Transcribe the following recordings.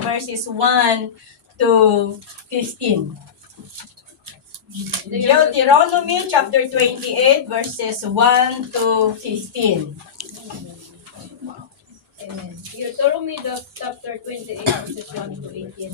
verses 1 to 15. Deuteronomy chapter 28 verses 1 to 15. Amen. Deuteronomy chapter 28 verses 1 to 18.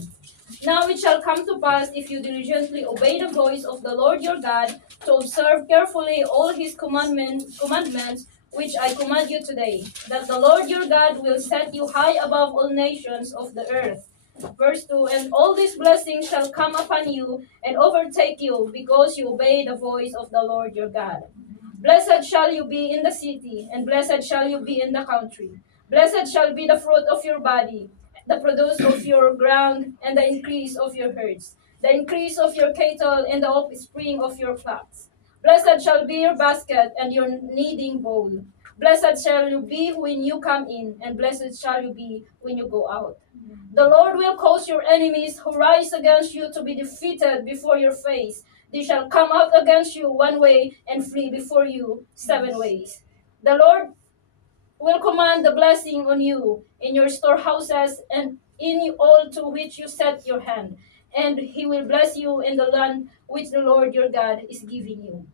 Now it shall come to pass, if you diligently obey the voice of the Lord your God, to observe carefully all his commandments which I command you today, that the Lord your God will set you high above all nations of the earth. Verse 2, and all these blessings shall come upon you and overtake you, because you obey the voice of the Lord your God. Blessed shall you be in the city, and blessed shall you be in the country. Blessed shall be the fruit of your body, the produce of your ground, and the increase of your herds, the increase of your cattle, and the offspring of your flocks. Blessed shall be your basket and your kneading bowl. Blessed shall you be when you come in, and blessed shall you be when you go out. The Lord will cause your enemies who rise against you to be defeated before your face. They shall come out against you one way and flee before you 7 ways. The Lord will command the blessing on you in your storehouses and in all to which you set your hand. And he will bless you in the land which the Lord your God is giving you.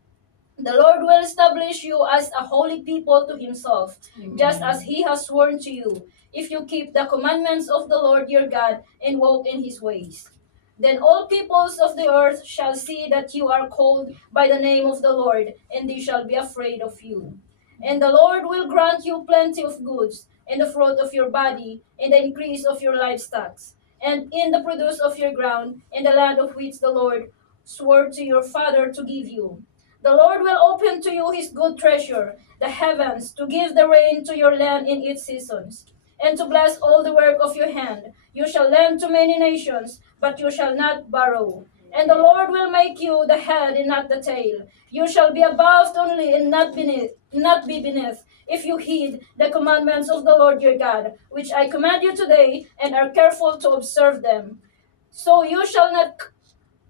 The Lord will establish you as a holy people to himself, just as he has sworn to you, if you keep the commandments of the Lord your God and walk in his ways. Then all peoples of the earth shall see that you are called by the name of the Lord, and they shall be afraid of you. And the Lord will grant you plenty of goods, and the fruit of your body, and the increase of your livestock, and in the produce of your ground, in the land of which the Lord swore to your father to give you. The Lord will open to you his good treasure, the heavens, to give the rain to your land in its seasons, and to bless all the work of your hand. You shall lend to many nations, but you shall not borrow. And the Lord will make you the head and not the tail. You shall be above only and not be beneath, if you heed the commandments of the Lord your God, which I command you today, and are careful to observe them. So you shall not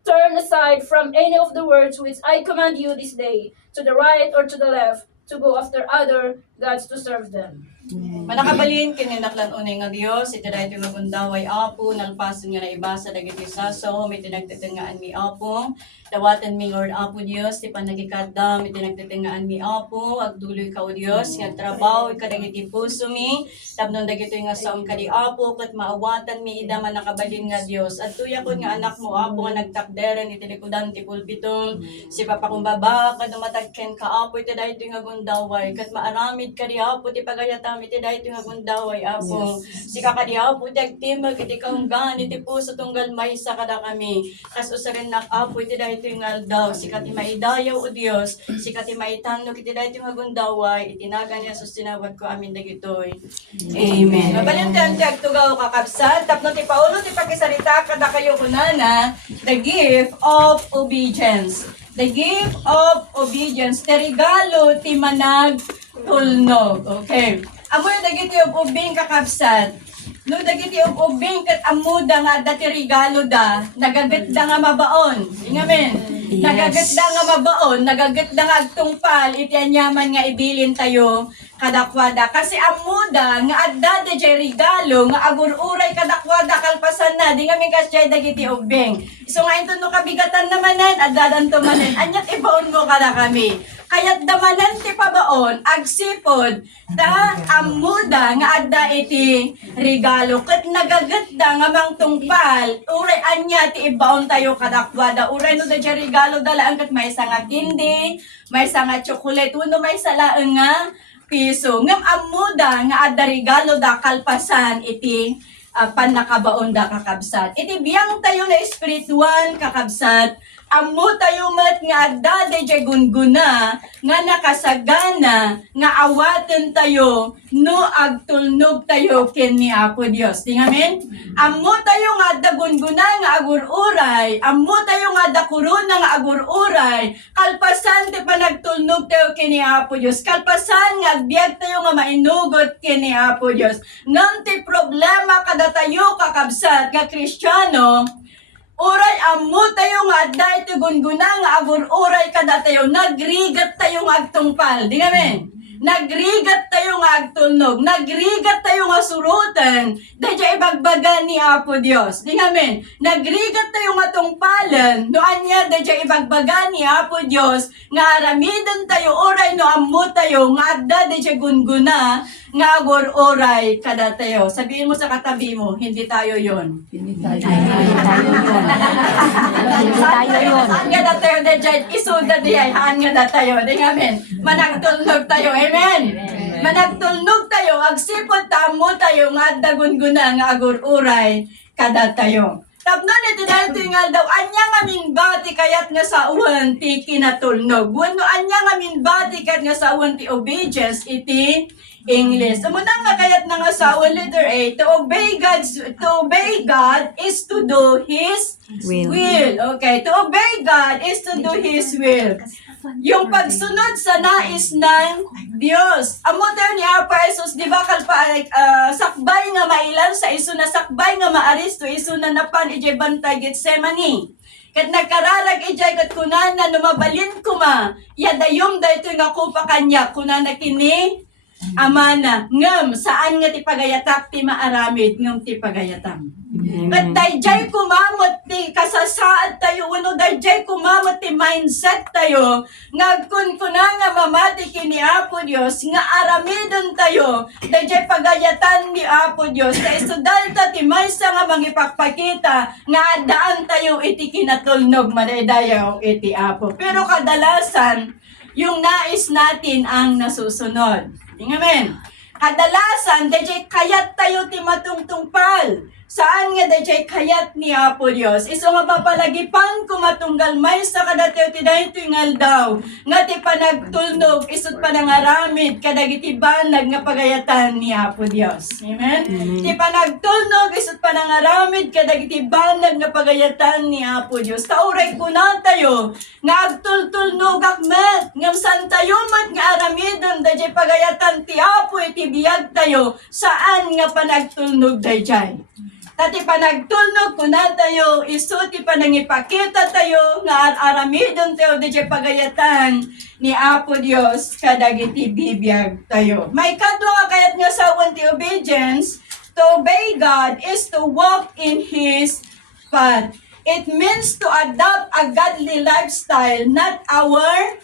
turn aside from any of the words which I command you this day, to the right or to the left, to go after other gods to serve them. Manakabalin kininaklan unay nga Dios iti daytoy magundaway Apo nalpason nga naibasa dagiti saso may tinagtitingaan mi Apo dawatan mi Lord Apo Dios ti panagikadam iti nagtitingaan mi Apo agduloy ka o Dios nga trabaho kadagiti puso mi tapnon dagitoy nga saom kadi Apo ket maawatan mi ida manakabalin nga Dios adtoy akon nga anak mo Apo nga nagtakderen iti likudan ti pulpitong si papakumbaba kad matagken ka Apo iti daytoy nga gundaway ket maaramid kadi Apo ti pagayatan iti dahito nga gundaway Apo. Si kakadi Apo ti agtimag iti kaunggan iti puso tunggal maysa kada kami. Kas usarin nak Apo iti dahito nga aldaw. Si kati maidayaw o Dios. Si kati maitanok iti dahito nga gundaway. Itinagan niya sustinawad ko amin dagitoy. Amen. Mabalintan ti agtugaw kakabsat. Tapno ti Paulo ti pakisalita kada kayo kunana. The gift of obedience. The gift of obedience. Ti regalo ti manag tulnog. Okay. Amo dagiti ubing kakabsat. No dagiti ubing ket amuda nga dati regalo da, nagaget da nga mabaon. Amen. Yes. Nagaget da nga mabaon, nagaget da nga agtungpal iti anyaman nga ibilin tayo kadakwada kasi amuda nga adda da regalo nga agururay kadakwada kalpasan na di nga mi kasjay dagiti ubing. So nga ito no kabigatan namanen addadan to manen anyat ibaon mo kada kami. Kaya't damanan ti pabaon, agsipod, ta amuda nga adda iti regalo. Kat nagagatda nga mang tungpal, uray anya ti ibaon tayo kadakwada. Uray no da dya regalo dalaan kat may nga kindi, may nga chocolate, uno may salaan nga piso. Ngam amuda nga adda regalo da kalpasan iti panakabaon da kakabsat. Iti biyang tayo na espiritual kakabsat, amo tayo mat nga adda de gunguna nga nakasagana nga awaten tayo no agtulnog tayo ken ni Apo Dios. Tingamen? Amo tayo nga adda gunguna nga agururay, amo tayo nga adda kuruna nga agururay, kalpasan ti panagtulnog tayo ken ni Apo Dios. Kalpasan nga agbiag tayo nga mainugot ken ni Apo Dios. Ngam ti problema kada tayo kakabsat nga Kristiyano, uray amo tayo nga adda iti gunguna nga agururay kada tayo nagrigat tayo nga agtungpal. Di ngamen? Nagrigat tayo nga agtulnog, nagrigat tayo nga surutan, dadya ibagbagan ni Apo Dios. Di ngamin, nagrigat tayo nga tungpalan, noan niya dadya ibagbagan ni Apo Dios, nga aramidan tayo, oray no ammo tayo, nga adda dadya gunguna, nga agor oray kada tayo. Sabihin mo sa katabi mo, hindi tayo yon. Hindi tayo yun. Haan nga na tayo dadya, isuda diya, haan nga na tayo. Di ngamin, managtulnog tayo, amen. Managtulnog tayo, agsipot tamo tayo, nga adda gunguna, nga agor oray kada tayo. Tapnon iti dahil tingal daw, anya nga minbati kayat nga sa uwan ti kinatulnog. Wano anya nga minbati kayat nga sa uwan ti obedience iti English. Sumunang nga kayat nga sa uwan letter A, to obey God is to do His will. Okay, to obey God is to do His will. Yung pagsunod sa nais ng Diyos. Amo tayo ni Apa Jesus, di ba sakbay nga mailan sa iso na sakbay nga maaristo, iso na napan ijay bantay Getsemani. Kat nagkararag ijay kat kunan na numabalin kuma, yadayom da ito nga kupa kanya, kunan na kini, amana, ngam, saan nga ti pagayatak ti maaramid, ngam ti pagayatam. Kat dayjay kumamot ti kasasaad tayo, uno dayjay kumamot ti mindset tayo, ngagkun kuna nga mamati kini Apo Dios, nga aramidon tayo, dayjay pagayatan ni Apo Dios, kay sudal ta ti maysa nga mangipakpakita, nga adaan tayo iti kinatulnog madaydayaw iti Apo. Pero kadalasan, yung nais natin ang nasusunod. Amen. Kadalasan, dayjay kayat tayo ti matungtungpal. Saan nga dayjay kayat ni Apo Dios? Iso nga papalagipan kumatunggal may sa kadateo ti daytoy ngaldaw. Nga ti panagtulnog isut panangaramid kadagiti banag nga pagayatan ni Apo Dios. Amen. Ti panagtulnog isut panangaramid kadagiti banag nga pagayatan ni Apo Dios. Tauray kuna tayo nga agtultulnog akmet ngam san tayo mat nga aramidon dayjay pagayatan ti Apo iti biyag tayo. Saan nga panagtulnog dayjay? Tati panagtulnog kuna tayo, iso ti panangipakita tayo, nga aramidon tayo, di pagayatan ni Apo Dios, kadagiti bibiyag tayo. May kadwa nga kayat nga sa ti obedience, to obey God is to walk in His path. It means to adopt a godly lifestyle, not our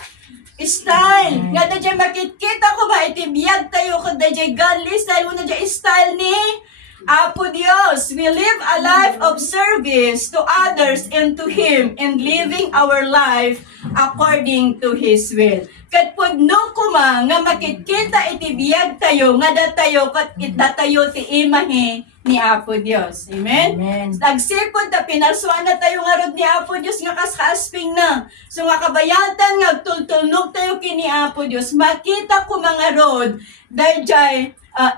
style. Nga da makikita ko ba, itibiyag tayo, kada godly style, una style ni Apo Dios. We live a life of service to others and to Him and living our life according to His will. Kat pudno kuma nga makikita itibiyag tayo nga datayo kat itatayo ti imahe ni Apo Dios. Amen? Nagsipod ta pinalsuan na tayo nga rod ni Apo Dios nga kasasping na. So nga kabayatan nga tultulnog tayo kini Apo Dios. Makita ko mga rod dayjay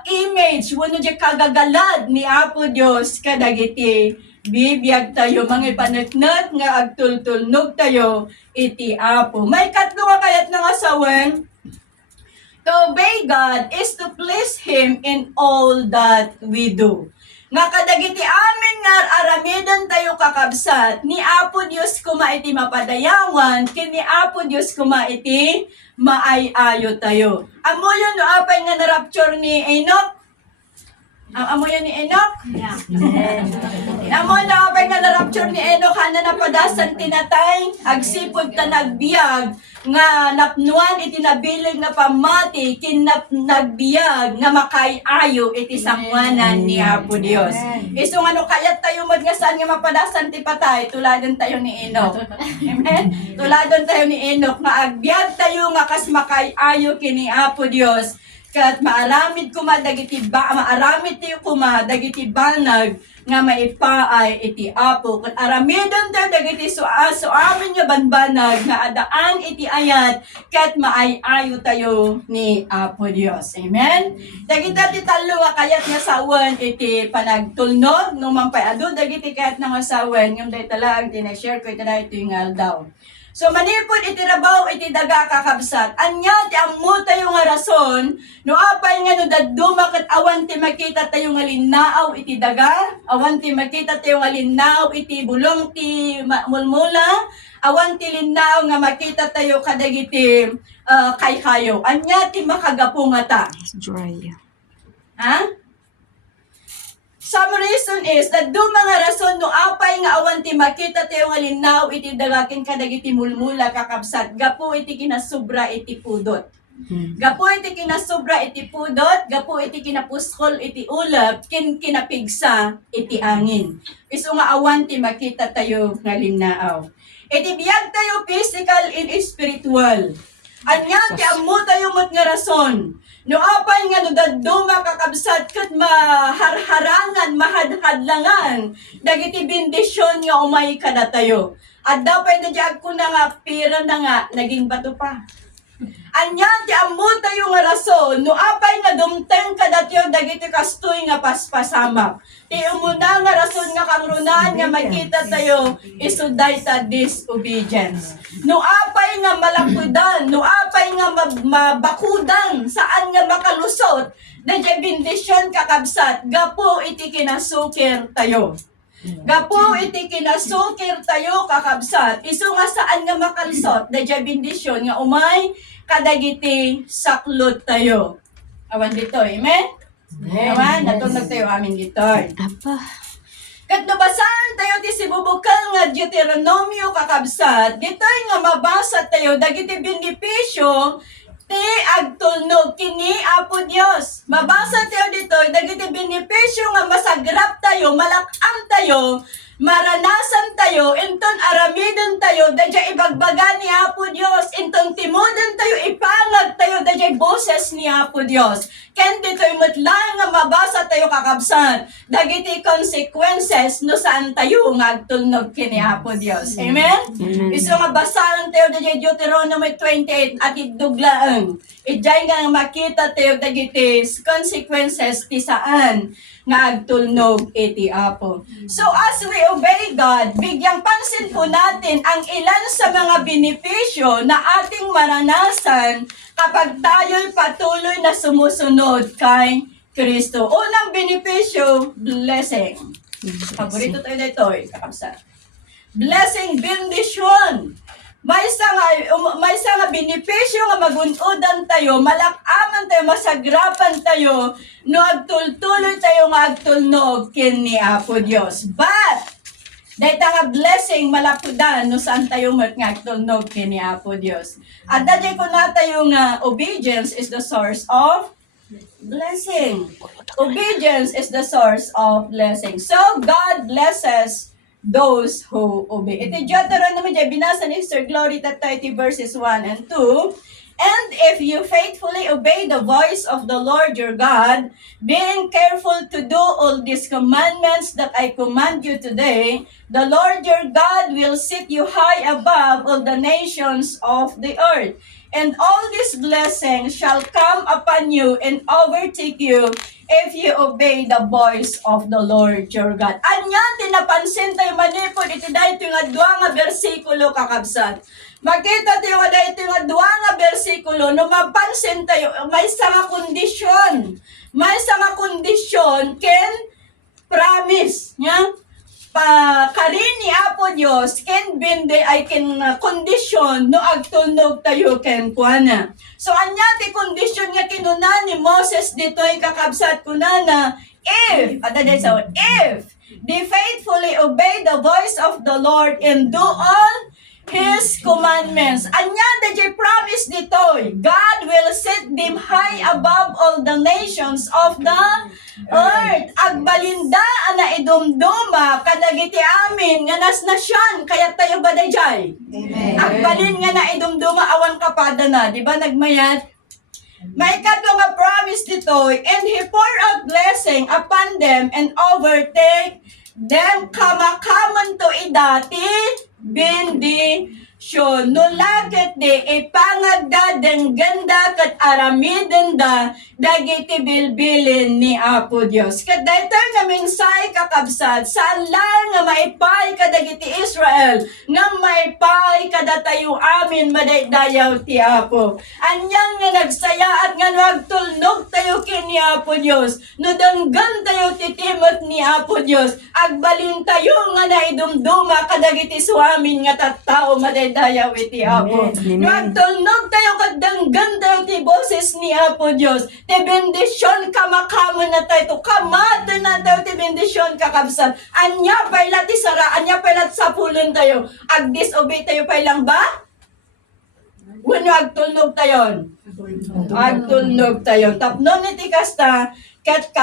image wano di kagagalad ni Apo Dios kadagiti bibiyag tayo mga panatnat nga agtultulnog tayo iti Apo. May katlo nga kayat nga asawen. To obey God is to please Him in all that we do. Nga kadagiti amin nga aramidon tayo kakabsat, ni Apo Dios kuma iti mapadayawan, kini Apo Dios kuma iti maayayo tayo. Amo yun no apay nga na-rapture ni Enoch? Amo yun ni Enoch? Yeah. Amo na apay nga na-rapture ni Enoch, hana napadasan tinatay, agsipod ta nagbiag, nga napnuan iti nabilig na pamati, nagbiag, nga makayayo iti sangwanan ni Apo Dios. Iso nga no kayat tayo mag nga saan nga mapadasan ti patay, tuladon tayo ni Enoch. Amen? Tuladon tayo ni Enoch, nga agbiag tayo nga kas makayayo kini Apo Dios. Kat maaramid kuma dagiti maaramid ti kuma dagiti banag nga maipaay iti Apo. Kat aramidon tayo dagiti so amin nga banbanag nga adaan iti ayat kat maayayo tayo ni Apo Dios. Amen. Dagiti ti talo nga kayat nga sawan iti panagtulnog no mampay adu dagiti kayat nga sawan ngem day talag tinashare ko iti daytoy nga aldaw. So manipod iti rabaw iti daga kakabsat. Anya ti ammo tayo nga rason no apay nga no dadduma ket awan ti makita tayo nga linnaaw iti daga, awan ti makita tayo nga linnaaw iti bulong ti mulmula, awan ti linnaaw nga makita tayo kadagiti kaykayo. Anya ti makagapu nga ta. It's dry. Ha? Some reason is that do mga rason no apay nga awan ti makita tayo nga linaw iti dagakin kadagiti mulmula kakabsat. Gapo iti kinasubra iti pudot. Gapo iti kinasubra iti pudot, gapo iti kinapuskol iti ulap, kinapigsa iti angin. Isu nga awan ti makita tayo nga linaaw. Iti biyag tayo physical and spiritual. Anya ti ammo tayo mat nga rason. No apay nga no dadduma kakabsat ket maharharangan, mahadhadlangan dagiti bendisyon nga umay kada tayo. At dapat na diag ko na nga pira na nga naging bato pa. Anya ti ammo tayo nga rason no apay nga dumteng kada tayo dagiti kastoy nga paspasamak. Ti umuna nga rason nga kangrunan nga makita tayo isuday ta disobedience. No apay nga malakudan, no apay nga mabakudan, saan nga makalusot, dadya bendisyon kakabsat, gapo iti kinasukir tayo. Gapo iti kinasukir tayo kakabsat, isu nga saan nga makalusot, dadya bendisyon nga umay, kadagiti saklot tayo. Awan dito, amen? Awan, natunog tayo amin dito. Apa? Kat nabasahan tayo ti sibubukal nga Deuteronomio kakabsat, dito'y nga mabasa tayo, dagiti benepisyo, ti agtulnog kini Apo Dios. Mabasa tayo dito, dagiti benepisyo nga masagrap tayo, malakam tayo, maranasan tayo, inton aramidon tayo, dadya ibagbaga ni Apo Dios, inton timudan tayo, ipangag tayo, dadya boses ni Apo Dios. Ken dito'y mutlang nga mabasa tayo kakabsan, dagiti consequences no saan tayo nga agtulnog kini Apo Dios. Amen? Iso nga basahan tayo dadya Deuteronomy 28 at iduglaang. Ijay nga makita tayo dagiti consequences ti saan nga agtulnog iti Apo. So as we obey God, bigyang pansin po natin ang ilan sa mga benepisyo na ating maranasan kapag tayo'y patuloy na sumusunod kay Kristo. Unang benepisyo, blessing. Paborito tayo dito, kakabsa. Blessing, bendisyon. May sa nga benepisyo nga magunodan tayo, malakaman tayo, masagrapan tayo, no agtultuloy tayo nga agtulnog kini Apo Dios. But, dahil nga blessing malapudan no saan tayo nga agtulnog kini Apo Dios. At dahil ko na tayo nga obedience is the source of blessing. Obedience is the source of blessing. So, God blesses those who obey. Ito Deuteronomy, binasa ni Sir Glory 30 verses 1 and 2. And if you faithfully obey the voice of the Lord your God, being careful to do all these commandments that I command you today, the Lord your God will set you high above all the nations of the earth. And all these blessings shall come upon you and overtake you if you obey the voice of the Lord your God. Anya, tinapansin tayo manipod, iti dahil ito nga dua nga versikulo kakabsat. Makita tayo nga dahil ito nga dua nga versikulo, no mapansin tayo, may nga kondisyon. May nga kondisyon, ken promise, nya? Karini Apo Dios ken binde ay ken kondisyon no agtulnog tayo ken kuana. So anya ti kondisyon nga kinuna ni Moses ditoy kakabsat kunana if they faithfully obey the voice of the Lord and do all His commandments. Anya the promise ditoy, God will set them high above all the nations of the earth. Agbalinda ana idumduma kadagiti amin nga nasnasyan kaya tayo badayjay. Amen. Agbalin nga na idumduma awan kapada na, di ba nagmayat? May kadto nga promise ditoy, and He pour out blessing upon them and overtake them kamakaman to idati bindi no lakit di ipangagda den ganda kat aramiden da dagiti bilbilin ni Apo Dios. Kat daytoy nga minsay kakabsat saan lang nga maipay kadagiti Israel nga maipay kadatayo amin madaydayaw ti Apo. Anyang nga nagsaya at nga nagtulnog tayo kini Apo Dios. No danggan tayo titimot ni Apo Dios. Agbalin tayo nga naidumduma kadagiti suamin nga tattao madaydayaw iti Apo. No agtulnog tayo kadanggan tayo ti boses ni Apo Dios. Ti bendisyon kamakamo na tayo. Kamata na tayo ti bendisyon kakabsat. Anya pailat ti sara, anya pailat sa pulon tayo. Ag-disobey tayo pailang ba? When agtulnog tayo. Agtulnog tayo. Tapnon iti kasta, kat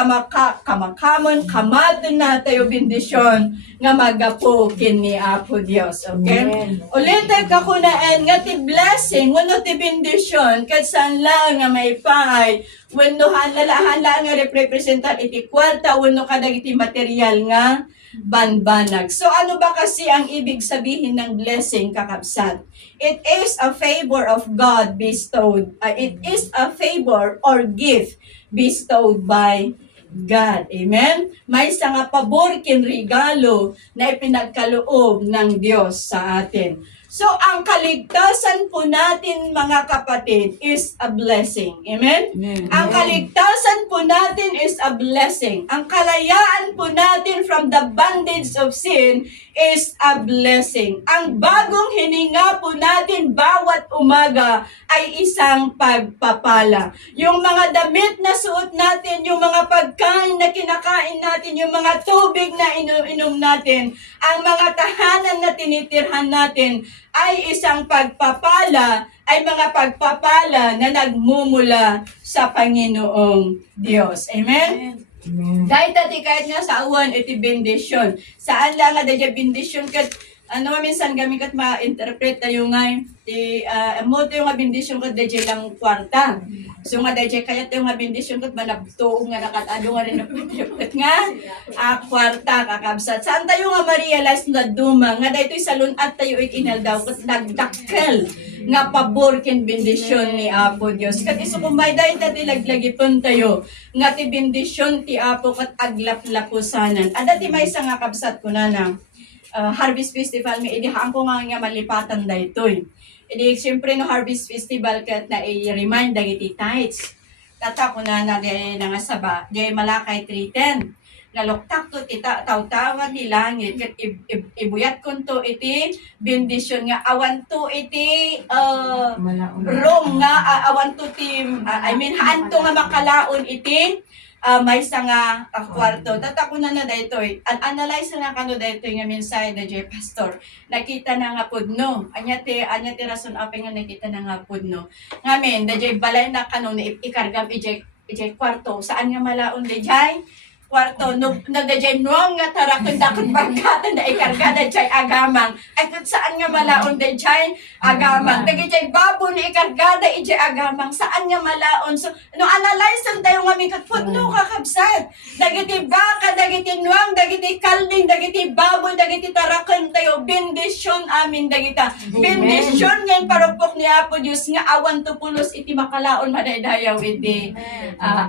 kamakamon, kamaton na tayo bendisyon nga magapo kini Apo Dios. Okay? Ulit ka kunaan nga ti blessing, wano ti bendisyon, kat saan lang nga may pahay, wano hanalahan lang nga representan iti kwarta, wano kadag iti material nga banbanag. So ano ba kasi ang ibig sabihin ng blessing, kakabsat? It is a favor of God bestowed. It is a favor or gift bestowed by God. Amen? May nga pabor kin regalo na ipinagkaloob ng Diyos sa atin. So, ang kaligtasan po natin, mga kapatid, is a blessing. Amen? Ang kaligtasan po natin is a blessing. Ang kalayaan po natin from the bondage of sin is a blessing. Ang bagong hininga po natin bawat umaga ay isang pagpapala. Yung mga damit na suot natin, yung mga pagkain na kinakain natin, yung mga tubig na inom natin, ang mga tahanan na tinitirhan natin, ay isang pagpapala, ay mga pagpapala na nagmumula sa Panginoong Diyos. Amen? Dahil tati kahit nga sa awan, iti bendisyon. Saan lang nga dahil bendisyon kat, ano minsan gamit kat ma-interpret tayo nga, mo tayo nga bendisyon kat dahil lang kwarta. So nga dahil kaya tayo nga bendisyon kat manabtuog nga nakatado nga rin napitripot nga, kwarta kakabsat. Saan tayo nga ma-realize na duma, nga dahil ito'y salun at tayo itinal daw kat nagdakkel nga pabor kin bendisyon ni Apo Dios. Kat iso kumay dahil dati laglagipon tayo, nga ti bendisyon ti Apo kat aglaplapusanan. Ada ti may nga kabsat ko na Harvest Festival, may idihaan ko nga malipatan da ito'y. Idi, siyempre no Harvest Festival kat na i-remind dagiti tithes. Tata ko na nga saba, di malakay 310. Naloktak to tita, tawtawan di langit, kat ibuyat ko to iti bendisyon nga, awan to iti room nga, awan to ti, haan to nga makalaon iti, may nga kwarto. Tatako na dayto analyze na kano dayto nga minsay da J pastor. Nakita na nga pudno. Anya ti rason ape nga nakita na nga pudno. Ngamen da J balay na kano ni ikargam ij kwarto. Saan nga malaon da J kwarto no nagdajay nuang nga tarakon dakot bagkatan da ikarga da J agamang. Ay kung saan nga malaon da J agamang. Dagiti babo ni ikarga da ij agamang. Saan nga malaon? So no analyze tayo nga mikot pudno kakabsat. Dagiti baka, dagiti nuang, dagiti kalding, dagiti baboy, dagiti tarakon tayo. Bendisyon amin dagita. Bendisyon ngayon parupok ni Apo Diyos nga awan to pulos iti makalaon madaydayaw iti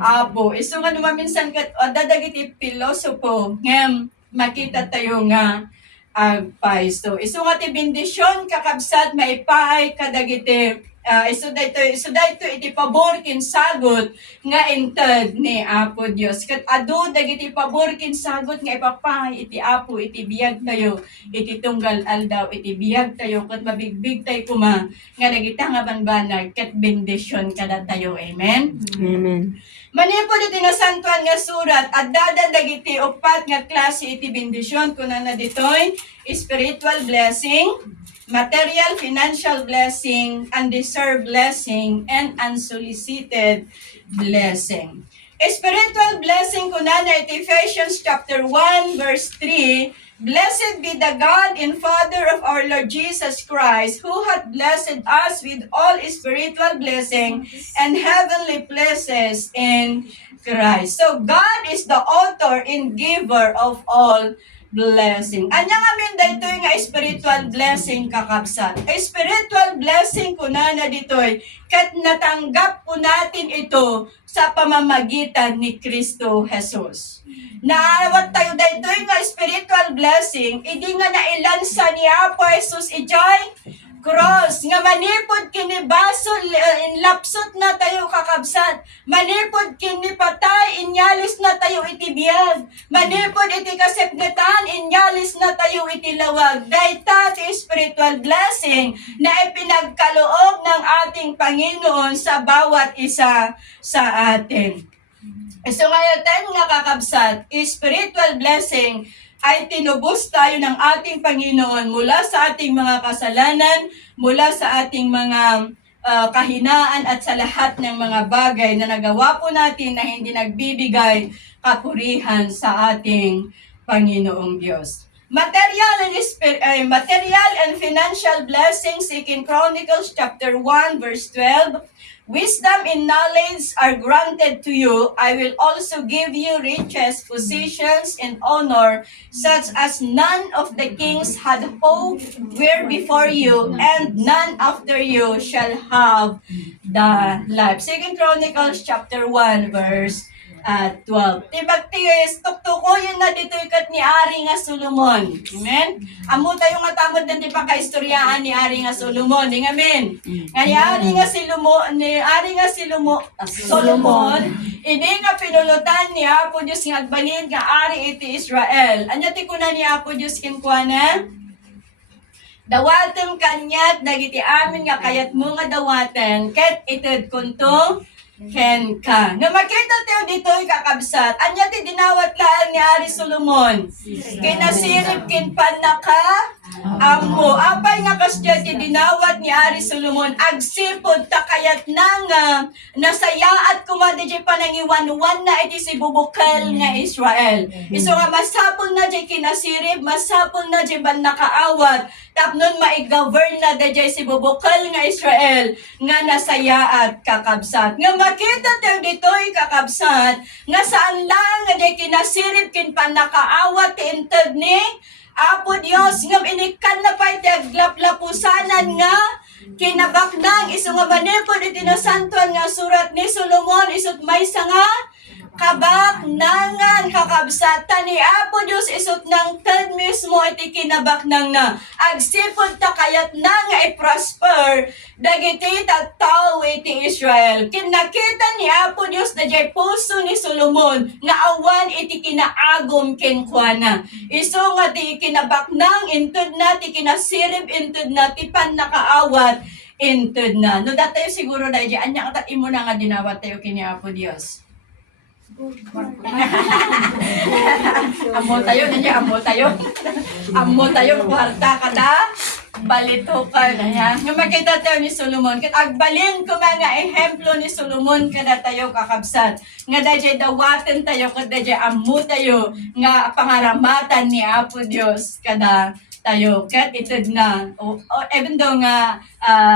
Apo. Iso nga numaminsan kat dadagiti pilosopo ngem makita tayo nga agpaisto. Iso nga ti bendisyon kakabsat maipaay kadagiti iso dayto iti pabor kin sagot nga inted ni Apo Dios. Kat adu dagiti pabor kin sagot nga ipapahay iti Apo iti biyag tayo iti tunggal aldaw iti biyag tayo kat mabigbig tayo kuma nga dagita nga banbanag kat bendisyon kada tayo. Amen. Amen. Manipod iti nga santuan nga surat at dadan dagiti upat nga klase iti bendisyon kunan na ditoy spiritual blessing, material financial blessing, undeserved blessing, and unsolicited blessing. Spiritual blessing kunana iti Ephesians chapter 1 verse 3, Blessed be the God and Father of our Lord Jesus Christ, who hath blessed us with all spiritual blessing and heavenly places in Christ. So God is the author and giver of all blessing. Anya nga min daytoy nga spiritual blessing kakabsat. Spiritual blessing kuna na ditoy kat natanggap po natin ito sa pamamagitan ni Kristo Jesus. Naawat tayo daytoy nga spiritual blessing, idi nga nailansa ni Apo Jesus ijoy cross nga manipod kini basol lapsot na tayo kakabsat, manipod kini patay inyalis na tayo iti biyag, manipod iti kasepnetan inyalis na tayo iti lawag. Dayta ti spiritual blessing na ipinagkaloob ng ating Panginoon sa bawat isa sa atin. So ngayon tayo nga kakabsat, spiritual blessing ay tinubos tayo ng ating Panginoon mula sa ating mga kasalanan, mula sa ating mga kahinaan at sa lahat ng mga bagay na nagawa po natin na hindi nagbibigay kapurihan sa ating Panginoong Diyos. Material and financial blessings, 2 Chronicles chapter 1 verse 12. Wisdom and knowledge are granted to you. I will also give you riches, positions, and honor, such as none of the kings had hoped were before you, and none after you shall have the life. 2 Chronicles chapter 1 verse 12. Tibagtis, tuktukoyin na dito ikat ni Ari nga Solomon. Amen? Amo tayo nga tamod na di pa kaistoryaan ni Ari nga Solomon. Amen? Nga ni Ari nga Solomon, hindi nga pinulutan ni Apo Diyos nga agbalin nga Ari iti Israel. Anya ti kuna ni Apo Diyos kinkwana? Dawaten kanyat dagiti amin nga kayat mo nga dawaten ket ited kunto ken ka. Nga makita tayo dito kakabsat. Anya ti dinawat laan ni Ari Solomon. Kinasirip kin panaka amo. Apay nga kasya ti dinawat ni Ari Solomon. Agsipod takayat na nga nasaya at kumada di panangiwan-wan na iti si bubukal nga Israel. Iso nga masapol na di kinasirip, masapol na di ban nakaawat. Tapnon maigovern na dajay si bubukal nga Israel nga nasaya at kakabsat. Nga makita tayo dito'y kakabsat nga saan lang nga di kinasirip kin panakaawat ti inted ni Apo Dios nga inikan na pa iti aglaplapusanan nga kinabaknang iso nga manipod iti nasantuan nga surat ni Solomon isut maysa nga kabaknangan kakabsatan ni Apo Diyos isut ng ted mismo iti kinabaknang na agsipod ta kayat na nga i-prosper dagiti tattao iti Israel. Kinakita ni Apo Diyos na jay puso ni Solomon nga awan iti kinaagom kenkwana. Iso nga ti kinabaknang intud na ti kinasirip intud na ti pan nakaawat intud na. No datayo siguro na jay anya katat imo na nga dinawat tayo kini Apo Diyos. Amo tayo, kwarta kada, balito ka na yan. Nga makita tayo ni Solomon, kat agbalin ko mga ehemplo ni Solomon kada tayo kakabsat. Nga dajay dawaten tayo, kada dajay amo tayo, nga pangaramatan ni Apo Diyos kada tayo. Kat itod na, even though nga,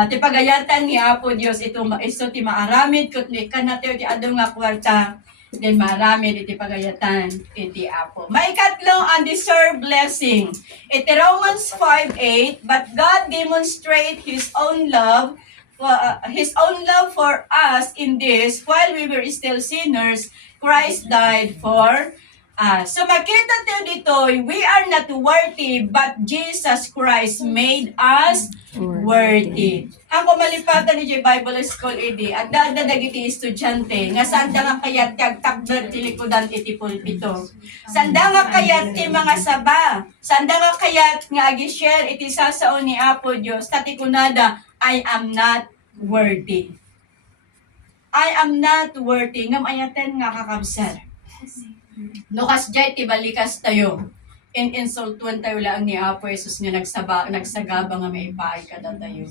tipagayatan ni Apo Diyos, ito ti maaramid, kut ni kanatayo ti adong nga kwarta, then marami iti pagayatan iti Apo. Maikatlo, undeserved blessing. Iti Romans 5:8, but God demonstrate His own love for us in this, while we were still sinners, Christ died for us. So makita tayo dito, we are not worthy, but Jesus Christ made us worthy. Ang kumalipatan ni J Bible School edi, at dadadag iti estudyante, nga sanda nga kayat kag takder ti likudan iti pulpito. Sanda nga kayat ti mga saba, sanda nga kayat nga agi-share iti sasao ni Apo Diyos, tatikunada, I am not worthy. I am not worthy. Ngam ayaten nga kakabsat. No kasjay ti balikas tayo. Insultuan tayo lang ni Apo Jesus nga nagsagaba nga may paay kada tayo.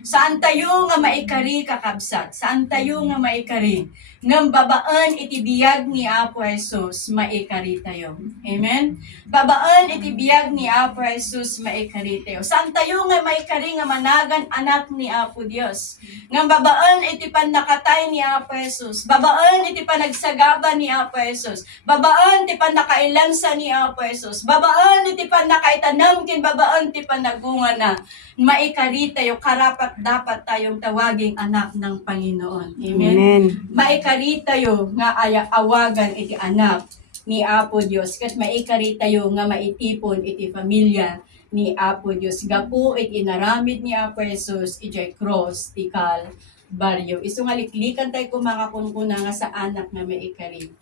Saan tayo nga maikari kakabsat? Saan tayo nga maikari? Ngam babaan itibiyag ni Apo Jesus, maikari tayo. Amen? Babaan itibiyag ni Apo Jesus, maikari tayo. Saan tayo nga maikari nga managan anak ni Apo Dios? Ngam babaan iti nakatay ni Apo Jesus. Babaan iti nagsagaba ni Apo Jesus. Babaan iti nakailansa ni Apo Jesus. Babaan iti nakaitanam kin babaan iti nagunga na. Maikari tayo, karapat dapat tayong tawaging anak ng Panginoon. Amen? Amen. Maikari tayo nga awagan iti anak ni Apo Dios. Kat maikari tayo nga maitipon iti pamilya ni Apo Dios. Gapu iti inaramid ni Apo Jesus iti cross ti Kalbaryo. Isu nga liklikan tayo kung mga kunkuna nga sa anak nga maikari.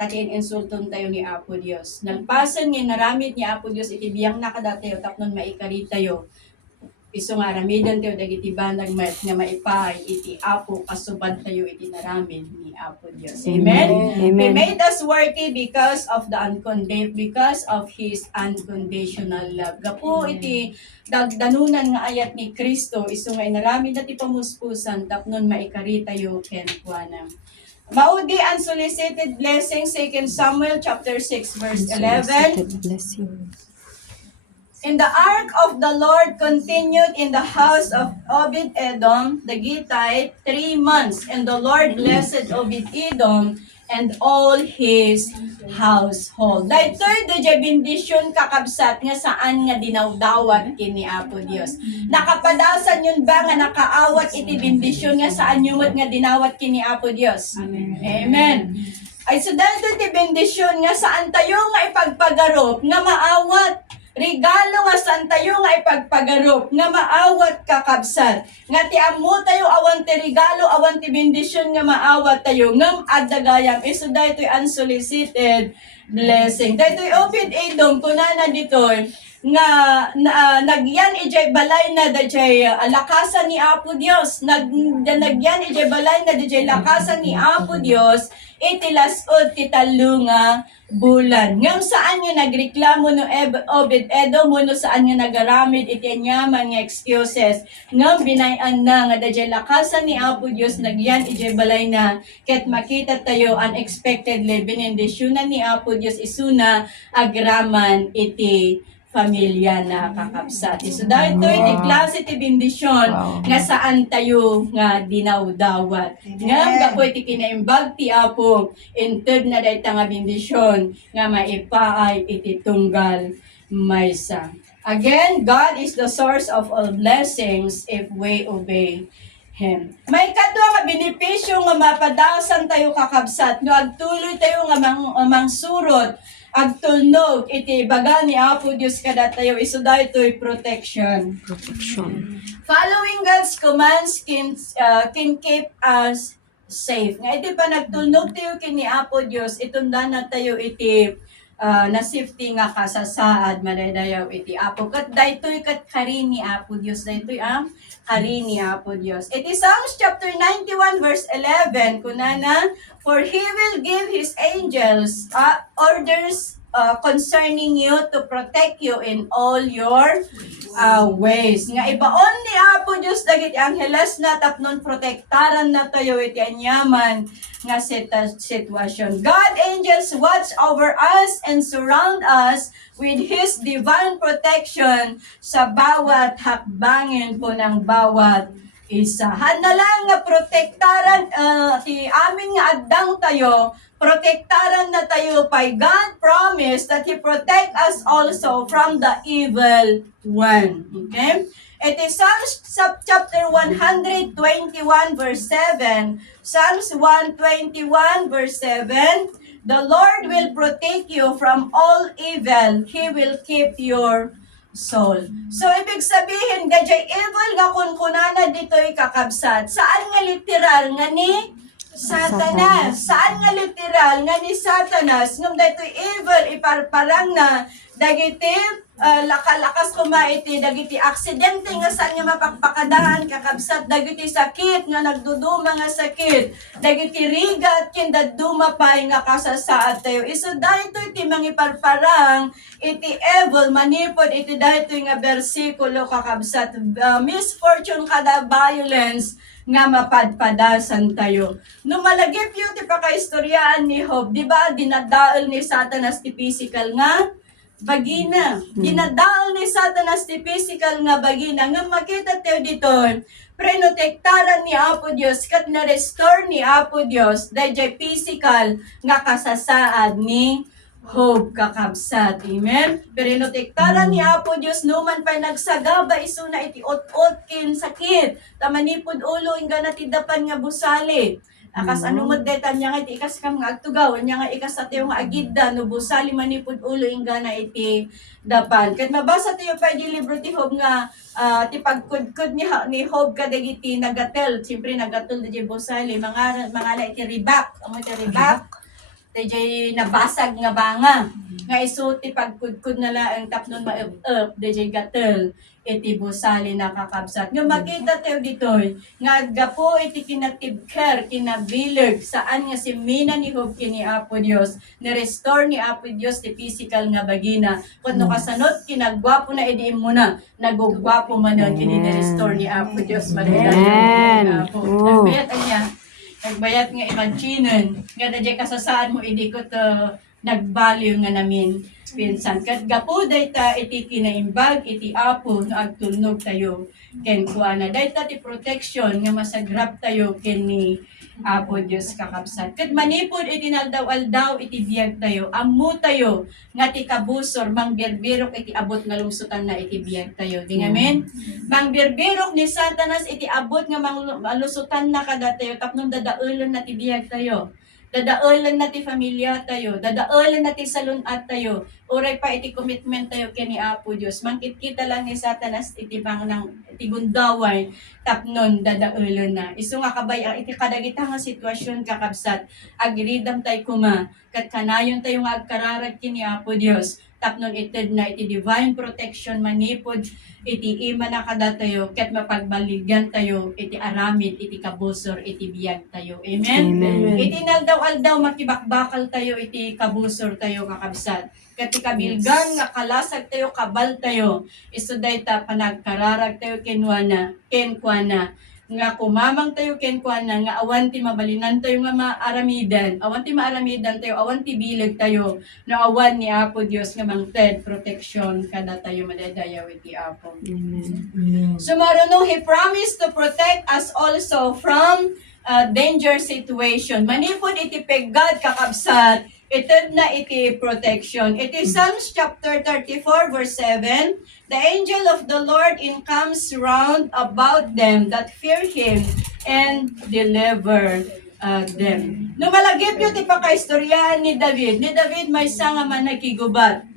Tatiin insulton tayo ni Apo Dios. Nagpasan nga naramid ni Apo Dios iti biyang nakadatayo tapnon maikari tayo. Isu nga aramidan tayo dagiti banag met nga maipay iti Apo kasubad tayo iti naramid ni Apo Dios. Amen. He Amen. made us worthy because of because of His unconditional love. Gapo iti dagdanunan nga ayat ni Kristo isu nga inaramid na ti pamuspusan tapnon maikari tayo ken kuana. Maudi unsolicited blessing 2 Samuel chapter 6 verse 11. Bless you. And the ark of the Lord continued in the house of Obed-Edom the Gittite 3 months, and the Lord blessed Obed-Edom and all his household. Daytoy do jay bendisyon kakabsat nga saan nga dinawdawat kini Apo Dios. Nakapadasan yun ba nga nakaawat iti bendisyon nga saan yumot nga dinawat kini Apo Dios? Amen. Ay so dahil iti bendisyon nga saan tayo nga ipagpagarop nga maawat. Regalo nga saan tayo nga ipagpagarop nga maawat kakabsat. Nga ti amo tayo awan ti regalo, awan ti bendisyon nga maawat tayo. Ngam adagayang iso daytoy unsolicited blessing. Daytoy Obed-Edom kunana ditoy nga nagyan ijay balay na dajay lakasan ni Apo Dios. Nagyan ijay balay na dajay lakasan ni Apo Dios. Iti lasod ti talo nga bulan. Ngam saan nga nagreklamo no Obed-Edom no saan nga nagaramid iti anyaman nga excuses. Ngam binayan na nga dajay lakasan ni Apo Dios nagyan ijay balay na ket makita tayo unexpectedly benendisyonan ni Apo Dios isuna agraman iti pamilya na kakabsat. So dahil ito, iti klase ti bendisyon nga saan tayo nga dinawdawat. Nga gapo iti kinaimbag ti Apo, inted na dahi nga bendisyon nga maipaay iti tunggal maysa. Again, God is the source of all blessings if we obey Him. May kadwa nga benepisyo nga mapadasan tayo kakabsat, no agtuloy tayo nga mangsurot agtulnog iti baga ni Apo Dios kada tayo isu daytoy protection. Following God's commands can keep us safe. Nga iti pa nagtulnog tayo kini Apo Dios itunda na tayo iti na safety nga kasasaad madaydayaw iti Apo kat daytoy kat kari ni Apo Dios daytoy ang kari ni Apo Dios. Iti Psalms chapter 91 verse 11 kunana, for He will give His angels orders concerning you to protect you in all your ways. Nga ibaon ni Apo Dios dagiti angheles na tapnon protektaran na tayo iti anyaman nga sitwasyon. God angels watch over us and surround us with His divine protection sa bawat hakbangin po ng bawat isa. Hanalang nga protektaran ti amin nga addang tayo, protektaran na tayo by God promised that He protect us also from the evil one. Okay? It is Psalms chapter 121 verse 7. Psalms 121 verse 7. The Lord will protect you from all evil. He will keep your soul. So, ibig sabihin, gajay evil nga kunkunana dito'y kakabsat. Saan nga literal nga ni Satanas? Saan nga literal nga ni Satanas? Nung dito'y evil, iparparang na dagiti lakalakas kumaiti dagiti aksidente nga saan nga mapagpakadahan kakabsat dagiti sakit nga nagduduma nga sakit dagiti rigat kinda dumapay nga kasasaad tayo iso dahito iti mangiparparang iti evil manipod iti dahito nga bersikulo kakabsat misfortune kada violence nga mapadpadasan tayo. No malagip yung ti pakaistoryaan ni Job, di ba dinadaol ni Satanas ti physical nga bagina. Dinadaol ni Satanas ti physical nga bagina. Nga makita tayo dito, prenotektaran ni Apo Dios kat na-restore ni Apo Dios dahil physical nga kasasaad ni Job kakabsat. Amen? Pero tektaran ni Apo Dios numan pa nagsagaba iso na iti ot-ot kin sakit. Tamanipod ulo inga natidapan nga busali. Akas ano mo detan niya nga iti ikas kam nga agtugaw niya nga ikas at yung agidda no busali manipod ulo inga na iti dapan. Kat mabasa tayo pa di libro ti Job nga ti pagkudkud ni Job kadagiti nagatel. Siyempre nagatel di busali mga iti ribak. Amo iti ribak. DJ nabasag nga banga. Nga isuti pagkudkud na lang tapnon ma-up DJ gatel iti busali nakakabsat. Nga makita tayo ditoy nga gapo iti kinatibker kinabileg saan nga si Mina ni Job kini Apo Dios ni-restore ni Apo Dios ti physical nga bagina. Kuno kasanot kinagwapo na idi mo na nagugwapo man kini ni-restore ni Apo Dios madayang Apo. Nagbayat anya nagbayat nga imaginan nga dadya kasasaan mo idikot nagvalue nga namin pinsan kat gapo dayta iti kinaimbag iti Apo no agtulnog tayo ken kuana dayta ti protection nga masagrap tayo ken ni Apo Dios kakabsat ket manipod iti naldaw-aldaw iti biyag tayo ammo tayo nga ti kabusor mangbirbirok iti abot nga lungsutan na iti biyag tayo di amen mangbirbirok ni Satanas iti abot nga malusutan na kada tayo tapnon dadaolon na ti biyag tayo dadaolan na ti familia tayo, dadaolan na ti salunat tayo, uray pa iti commitment tayo kini Apo Dios. Mangkit-kita lang ni Satanas iti bang ng iti gundaway tapnon dadaolan na. Isu nga kabay iti kadagita nga sitwasyon kakabsat, agridam tay kuma, kat kanayon tayo nga agkararag kini Apo Dios. Tapnon ited na iti divine protection manipod iti ima na kada tayo ket mapagbaligyan tayo iti aramid iti kabusor iti biyag tayo. Amen. Iti naldaw-aldaw makibakbakal tayo iti kabusor tayo kakabsat. Ket ti kabilgan nga kalasag tayo kabal tayo. Isu dayta panagkararag tayo kenuana nga kumamang tayo kenkwana nga awan ti mabalinan tayo nga maaramidan tayo awan ti bileg tayo no awan ni Apo Dios nga mangted protection kada tayo madadayaw iti Apo. Amen. So marunong He promised to protect us also from danger situation. Manipod iti peggad kakabsat ited na iti protection. Iti Psalms chapter 34 verse 7, the angel of the Lord encamps round about them that fear Him and deliver them. No malagip yun ti pakaistoryahan ni David. Ni David may nga man nakigubat.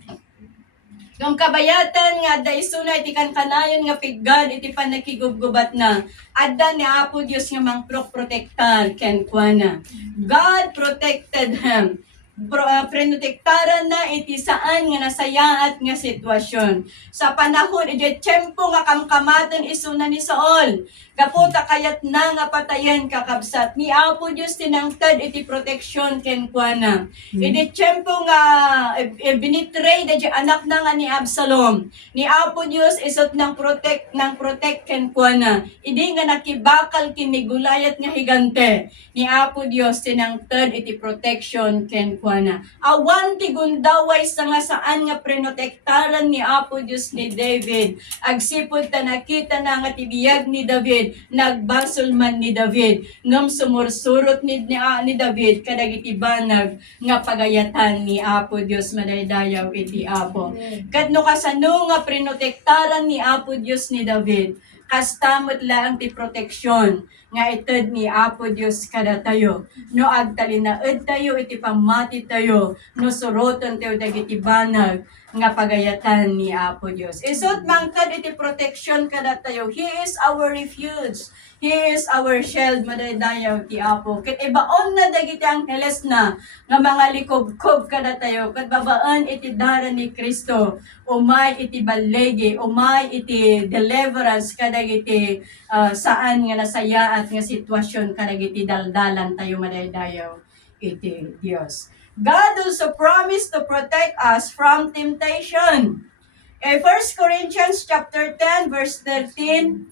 Yung kabayatan nga da isuna iti kankanayon nga piggan iti panakigugubat na adda ni Apo Dios nga mangprotektar ken kuana. God protected him. Prenotektaran na iti saan nga nasayaat nga sitwasyon. Sa panahon, iti tiyempo nga kamkamatan isuna ni Saul. Kaputa kayat na nga patayan kakabsat. Ni Apo Diyos tinangtad iti proteksyon ken kuana. Iti tiyempo nga binitray da di anak na nga ni Absalom. Ni Apo Diyos isot ng protect ken kuana. Idi nga nakibakal kinigulayat nga higante. Ni Apo Diyos tinangtad iti protection ken kuana. Awan ti gundaway sa nga saan nga prenotektaran ni Apo Diyos ni David. Agsipod ta nakita na nga tibiyag ni David. Nagbasol man ni David. Ngam sumursurot ni David kadagiti banag nga pagayatan ni Apo Diyos madaydayaw iti Apo. Kadno kasano nga prenotektaran ni Apo Diyos ni David. Kastamot lang ti proteksyon nga ited ni Apo Dios kada tayo. No agtalinaed tayo iti pamati tayo, no suroton tayo dagiti banag nga pagayatan ni Apo Dios. Isut mangkad iti protection kada tayo. He is our refuge. He is our shield, madaydayaw ti Apo. Ket ibaon na dagiti angheles na nga mga likob-kob kada tayo. Ket babaan iti dara ni Kristo. Umay iti balegi, umay iti deliverance kadagiti saan nga nasaya at nga sitwasyon kadagiti daldalan tayo madaydayaw iti Dios. God also promised to protect us from temptation. 1 Corinthians chapter 10 verse 13,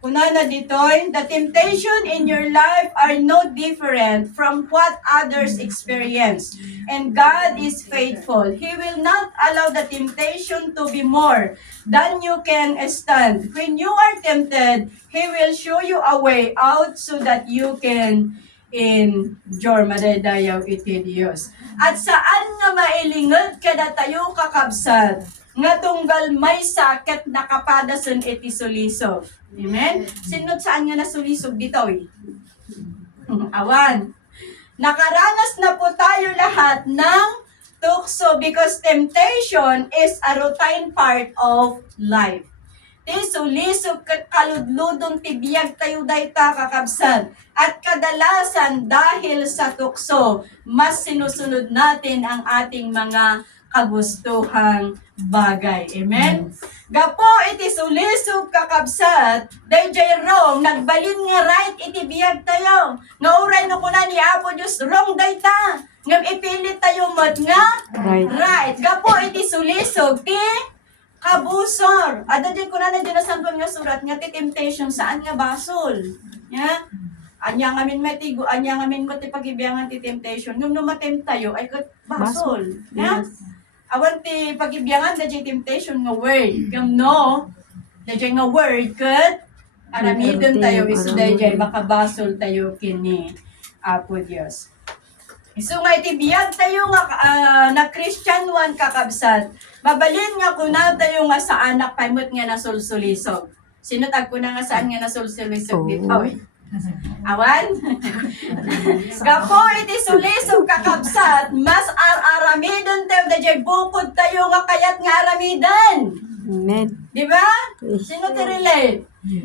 kunana ditoy, the temptation in your life are no different from what others experience. And God is faithful. He will not allow the temptation to be more than you can stand. When you are tempted, He will show you a way out so that you can endure, madaydayaw iti Dios. At saan nga mailingod kada tayo kakabsat, nga tunggal may sakit nakapadason iti sulisog. Amen? Sinod saan nga nasulisog ditoy? Awan. Nakaranas na po tayo lahat ng tukso because temptation is a routine part of life. Ti sulisog ket kaludludong tibiyag tayo dayta kakabsat. At kadalasan dahil sa tukso, mas sinusunod natin ang ating mga kagustuhang bagay. Amen? Gapo iti sulisog kakabsat, dayjay wrong, nagbalin nga right iti biyag tayo. Nga uray no kuna ni Apo Diyos, wrong dayta. Ngam ipilit tayo mat nga right. Gapo iti sulisog, ti kabusor. Ada di ko na dinasampan nga surat nga ti temptation saan nga basol. Ya? Anya ngamin matigo, anya ngamin mati pagibiyangan ti temptation. Ngum matempt tayo ay kat basol. Ya? Awan ti pagibiyangan da di temptation nga word. Ngum no, da di nga word kat aramidon tayo isu da di makabasol tayo kini Apo Dios. So nga iti biyag tayo nga na Christian one kakabsat. Mabalin nga kuna tayo nga sa anak paimot nga nasulsulisog. Sino tag kuna nga saan nga nasulsulisog dito eh? Awan? Gapo iti sulisog kakabsat, mas aramidon tayo da jay bukod tayo nga kayat nga aramidan. Amen. Di ba? Sino ti relate?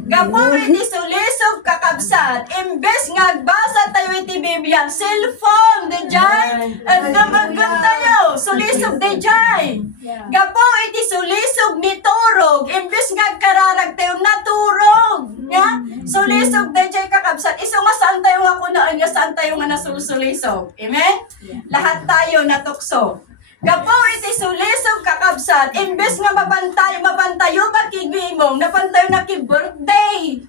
Gapo iti sulisog kakabsat, imbes nga agbasa tayo iti Biblia, cellphone, dejay, agam tayo, sulisog dejay. Gapo iti sulisog ni turog, imbes nga kararag tayo naturog. Ya? Sulisog dejay kakabsat, iso nga saan tayo nga kunaan, nga saan tayo nga nasusulisog. Amen? Lahat tayo natukso. Gapo iti sulisog kakabsat, imbes nga mabantayo makigimong, napantayo na ki-birthday.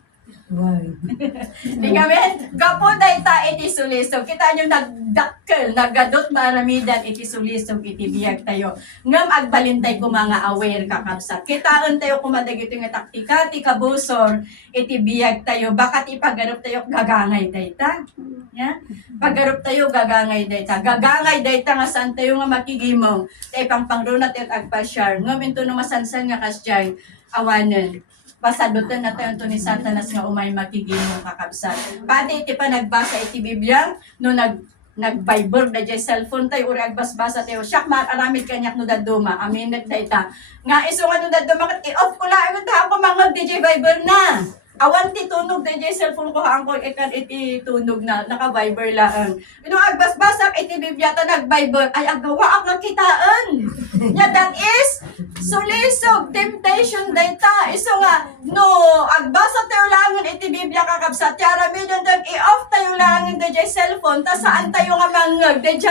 Di kami, gapo dayta iti sulisog. Kita nyo nagdakkel, nagadot maramidan iti sulisog iti biyag tayo. Ngam agbalintay ko mga aware kakabsat. Kitaan tayo kumadag ito nga taktika, ti kabusor, iti biyag tayo. Bakat ipagarap tayo gagangay dayta. Ya? Paggarap tayo gagangay dayta. Gagangay dayta nga saan tayo nga makigimong. Tayo pangpangruna tayo agpasyar. Ngam ito no masansan nga kasyay awanan. Pasadutan na tayo ito ni Satanas nga umay makigimong kakabsat. Pati iti pa nagbasa iti Biblia, no nag-Bible na dyan cellphone tayo, uri agbasbasa tayo, siyak maaramid kanyak no daduma, amin nagdayta. Nga iso nga no daduma, i-off ko lang, ako mga DJ Bible na. Awan ti tunog DJ cellphone ko haang ko ikan iti tunog na naka-Viber lang. Ino agbasbasa iti Biblia ta nag-Bible ay agawa ang kitaan. Yeah, that is sulisog temptation data. Iso nga no agbasa tayo langon iti Biblia kakabsat tiara midon tag i-off tayo langon DJ cellphone ta saan tayo nga mangag DJ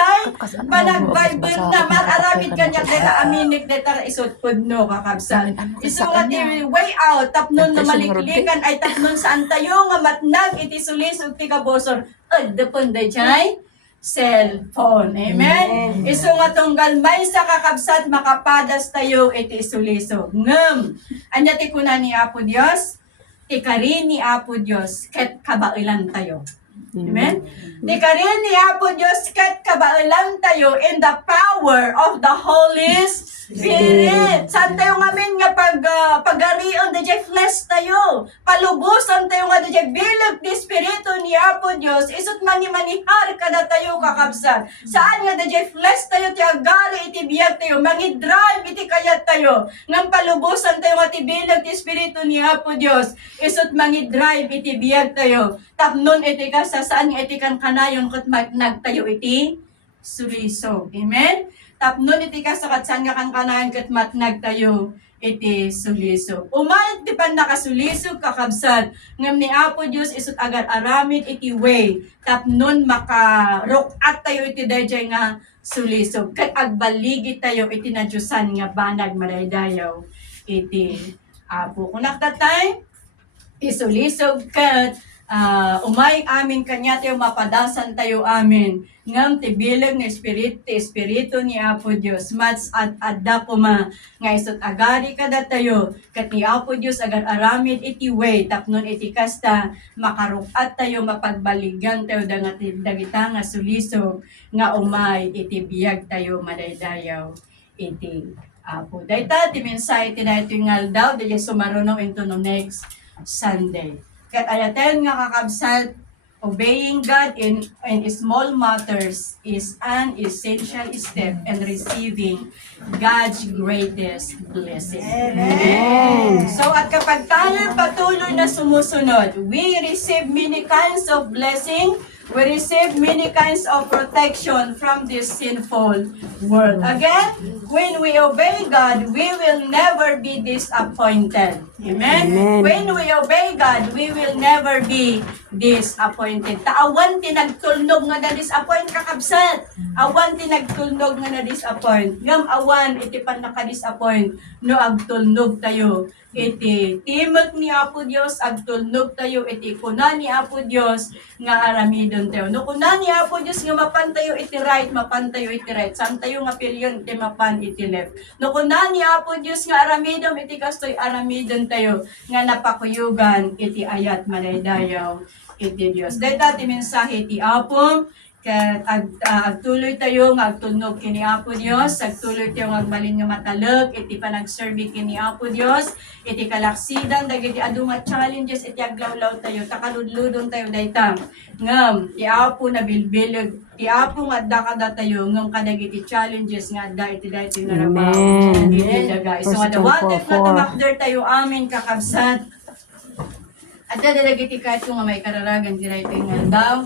panag-Bible na mararamid kanya data aminik data isut pudno kakabsat. Iso nga ti way out tapnon na maliklikan ay tapnon saan tayo nga matnag iti sulisog ti kabosor adapon dayjay cellphone. Amen? Iso nga tunggal may sa kakabsat makapadas tayo iti sulisog. Ngem, anya ti kuna ni Apo Dios, ti kari ni Apo Dios ket kabailan tayo. Amen? Di ka rin ni Apo Diyos kat kabailan tayo in the power of the Holy Spirit. Saan tayo ngamin nga pagarion da jay flesh tayo. Palubusan tayo nga da jay bilag di Espiritu ni Apo Diyos. Isot mani-manihar ka na tayo kakabsan. Saan nga da jay flesh tayo ti agari iti biyag tayo. Mangi-drive iti kayat tayo. Nang palubusan tayo nga ti bilag di Espiritu ni Apo Diyos. Isot mangi-drive iti biyag tayo. Tapnon iti ka sa saan nga iti kan kanayon kat nagtayo iti suliso. Amen? Tapnon iti ka sa katsan nga kan kanayon kat nagtayo iti suliso. Umayat ti pan nakasuliso kakabsat. Ngam ni Apo Diyos isut agar aramid iti way. Tapnon makarokat tayo iti dayjay nga suliso. Kat agbaligi tayo iti nadyusan nga banag maraydayaw iti Apo. Kung naktatay, isulisog kat umay amin kanya tayo mapadasan tayo amin ngam tibilag nga espiritu ni Apo Dios mats at adda kuma nga isot agari kada tayo kat ni Apo Dios agar aramid iti way tapnon iti kasta makarukat tayo mapagbaligan tayo dagita nga sulisog nga umay iti biyag tayo madaydayaw iti Apo. Dayta ti mensahe ti dayto ngal daw di sumaruno into no next Sunday. Kat ayaten nga kakabsat, obeying God in small matters is an essential step in receiving God's greatest blessing. Amen. So at kapag tayo patuloy na sumusunod, we receive many kinds of blessing, we receive many kinds of protection from this sinful world. Again, when we obey God, we will never be disappointed. Amen? When we obey God, we will never be disappointed. Taawan tinagtulnog nga na-disappoint kakabsat. Awan tinagtulnog nga na-disappoint. Ngam awan iti pan naka-disappoint no agtulnog tayo. Iti timot ni Apo Dios agtulnog tayo iti kuna ni Apo Dios nga aramidon tayo. No kuna ni Apo Dios nga mapan tayo iti right, mapan tayo iti right. San tayo nga pilyon iti mapan iti left. No kuna ni Apo Dios nga aramidon iti kastoy aramidon tayo nga napakuyugan iti ayat madaydayaw iti Dios. Dayta ti mensahe ti Apo ket agtuloy tayo nga agtunog kini Apo Dios, agtuloy tayo nga agbalin nga matalek iti panagserbi kini Apo Dios, iti kalaksidan dagiti adu nga challenges iti aglawlaw tayo, takaludludon tayo dayta. Ngam ti Apo na bilbilig, ti Apo nga adda kada tayo ngam kadagiti challenges nga adda iti daytoy nga rabaw. Iti daga. So nga dawatek nga tumakder tayo amin kakabsat. Adda dagiti kahit nga may kararagan ti daytoy nga daw.